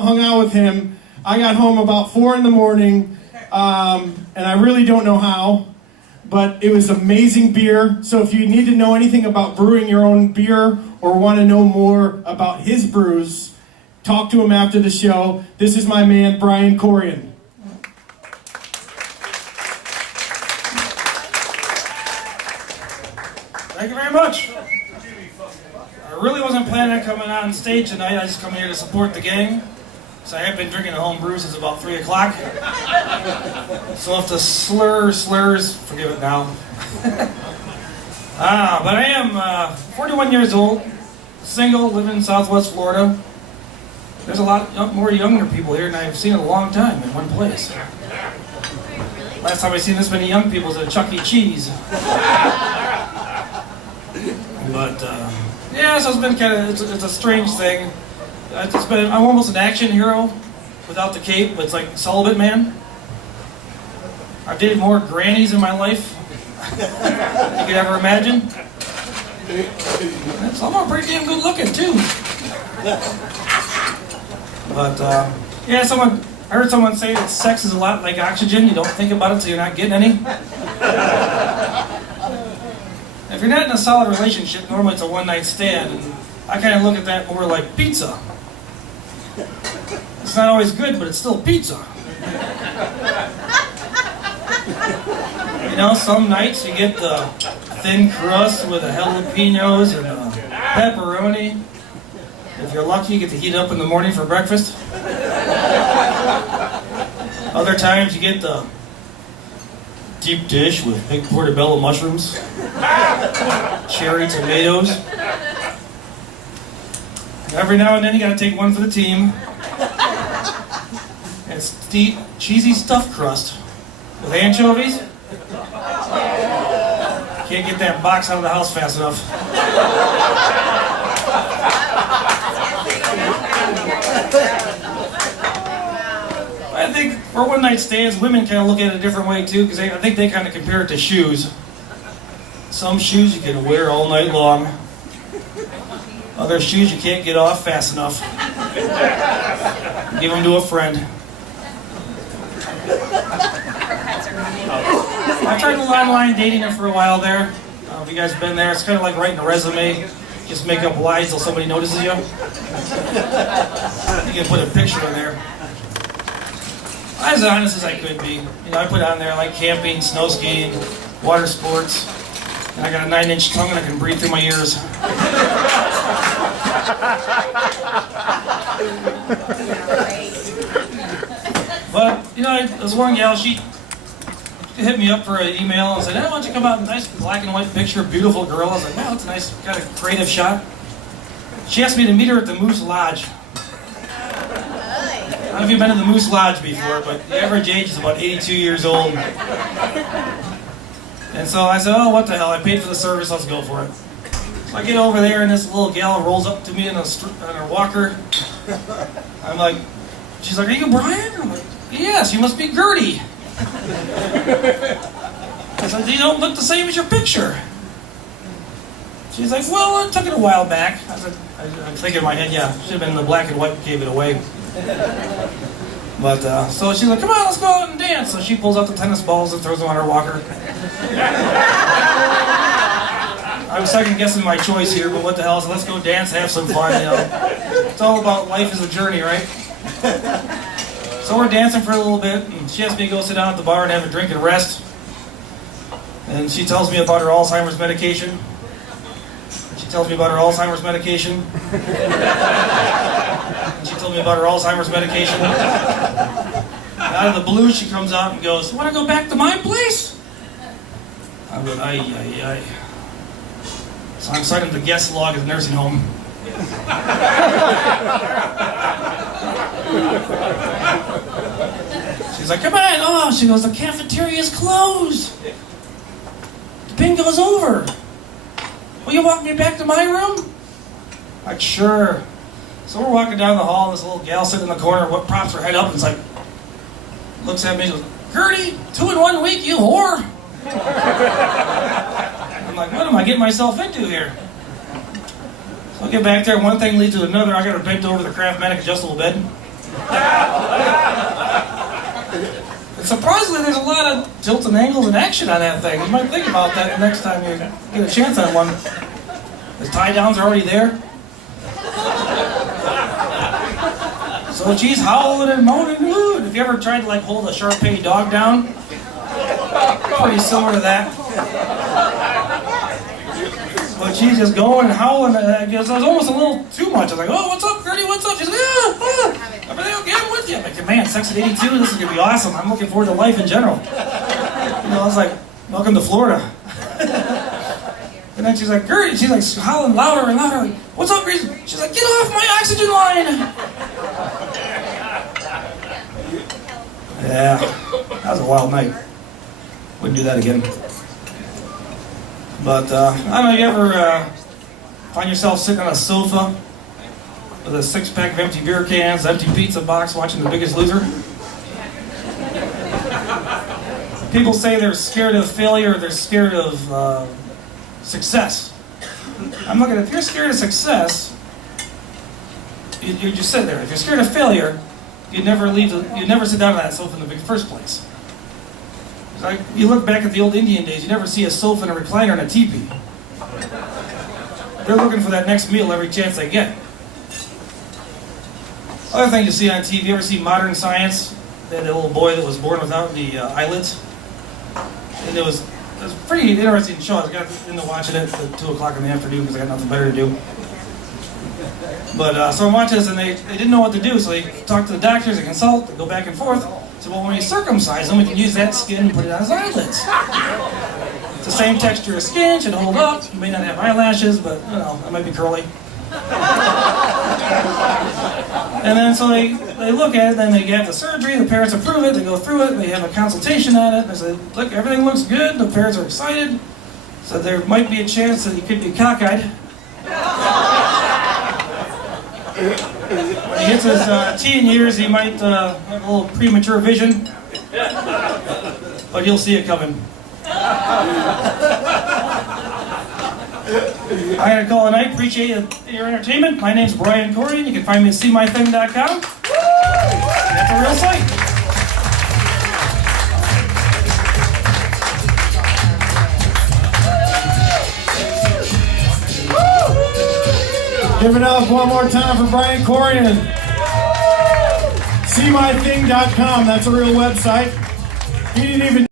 Hung out with him. I got home about 4 in the morning, and I really don't know how, but it was amazing beer. So if you need to know anything about brewing your own beer or want to know more about his brews, talk to him after the show. This is my man, Brian Corrion. Thank you very much. I really wasn't planning on coming on stage tonight. I just come here to support the gang. So I have been drinking a home brew since about 3 o'clock. So if the slurs, forgive it now. But I am 41 years old, single, living in Southwest Florida. There's a lot more younger people here than I've seen in a long time in one place. Last time I seen this many young people was at Chuck E. Cheese. But yeah, so it's been it's a strange thing. I'm almost an action hero without the cape, but it's like Sullivan Man. I've dated more grannies in my life than you could ever imagine. Some are pretty damn good looking too. But yeah, I heard someone say that sex is a lot like oxygen. You don't think about it so you're not getting any. If you're not in a solid relationship, normally it's a one-night stand. And I kind of look at that more like pizza. It's not always good, but it's still pizza. You know, some nights you get the thin crust with the jalapenos and the pepperoni. If you're lucky, you get to heat it up in the morning for breakfast. Other times you get the deep dish with big portobello mushrooms, cherry tomatoes. Every now and then you gotta take one for the team. And it's deep, cheesy stuffed crust with anchovies. Can't get that box out of the house fast enough. I think for one night stands, women kind of look at it a different way too, because I think they kind of compare it to shoes. Some shoes you can wear all night long. Other shoes you can't get off fast enough. Give them to a friend. I tried a little online dating for a while there. Have you guys been there? It's kind of like writing a resume. Just make up lies till somebody notices you. You can put a picture in there. I was as honest as I could be. You know, I put on there like camping, snow skiing, water sports. And I got a 9-inch tongue and I can breathe through my ears. But, you know, this one gal, she hit me up for an email and said, "Hey, why don't you come out in a nice black and white picture, beautiful girl." I was like, "Wow, that's a nice kind of creative shot." She asked me to meet her at the Moose Lodge. I don't know if you've been to the Moose Lodge before, but the average age is about 82 years old. And so I said, "Oh, what the hell, I paid for the service, let's go for it." So I get over there and this little gal rolls up to me on her walker. I'm like, she's like, "Are you Brian?" I'm like, "Yes, you must be Gertie." I said, "You don't look the same as your picture." She's like, "Well, I took it a while back." I said, I'm thinking in my head, yeah, should have been the black and white and gave it away. But, so she's like, "Come on, let's go out and dance." So she pulls out the tennis balls and throws them on her walker. I was second guessing my choice here, but what the hell, so let's go dance, have some fun, you know. It's all about life as a journey, right? So we're dancing for a little bit, and she asked me to go sit down at the bar and have a drink and rest. And she tells me about her Alzheimer's medication. She tells me about her Alzheimer's medication. And she told me about her Alzheimer's medication. And out of the blue, she comes out and goes, "Want to go back to my place?" I'm going, "Ay, ay, ay." So I'm signing the guest log at the nursing home. She's like, "Come on." Oh, she goes, "The cafeteria's closed. The bingo's over. Will you walk me back to my room?" Like, "Sure." So we're walking down the hall, and this little gal sitting in the corner, what props her head up, and it's like, looks at me and goes, "Gertie, 2 in 1 week, you whore." I'm like, what am I getting myself into here? So I get back there, one thing leads to another. I got her bent over the Craft Medic adjustable bed. And surprisingly, there's a lot of tilts and angles and action on that thing. You might think about that the next time you get a chance on one. The tie downs are already there. So she's howling and moaning. Ooh. If you ever tried to like hold a Shar-Pei dog down, pretty similar to that. But she's just going and howling. I guess it was almost a little too much. I was like, "Oh, what's up, Gertie? What's up?" She's like, "Everything okay? I'm with you." I'm like, "Man, Sex at 82. This is gonna be awesome. I'm looking forward to life in general." You know, I was like, "Welcome to Florida." And then she's like, "Gertie," she's like howling louder and louder. Like, "What's up, Gertie?" She's like, "Get off my oxygen line!" Yeah, that was a wild night. Wouldn't do that again. But I don't know, you ever find yourself sitting on a sofa with a six-pack of empty beer cans, empty pizza box, watching The Biggest Loser? People say they're scared of failure, they're scared of success. I'm looking at, if you're scared of success, you just sit there. If you're scared of failure, you'd never sit down on that sofa in the first place. Like, you look back at the old Indian days, you never see a sofa and a recliner and a teepee. They're looking for that next meal every chance they get. Other thing you see on TV, you ever see Modern Science? They had a little boy that was born without the eyelids. And it was a pretty interesting show. I got into watching it at 2 o'clock in the afternoon because I got nothing better to do. But so I'm watching this, and they didn't know what to do, so they talk to the doctors, they consult, they go back and forth. So, well, when we circumcise him, we can use that skin and put it on his eyelids. It's the same texture of skin, should hold up. You may not have eyelashes, but, you know, it might be curly. And then so they look at it, then they have the surgery, the parents approve it, they go through it, they have a consultation on it, they say, look, everything looks good, the parents are excited, so there might be a chance that he could be cockeyed. When he hits his teen years, he might have a little premature vision, but you'll see it coming. I'm going to call it a night. Appreciate your entertainment. My name's Brian Corrion. You can find me at seemything.com. That's a real site. Give it up one more time for Brian Corrion. SeeMyThing.com, that's a real website. He didn't even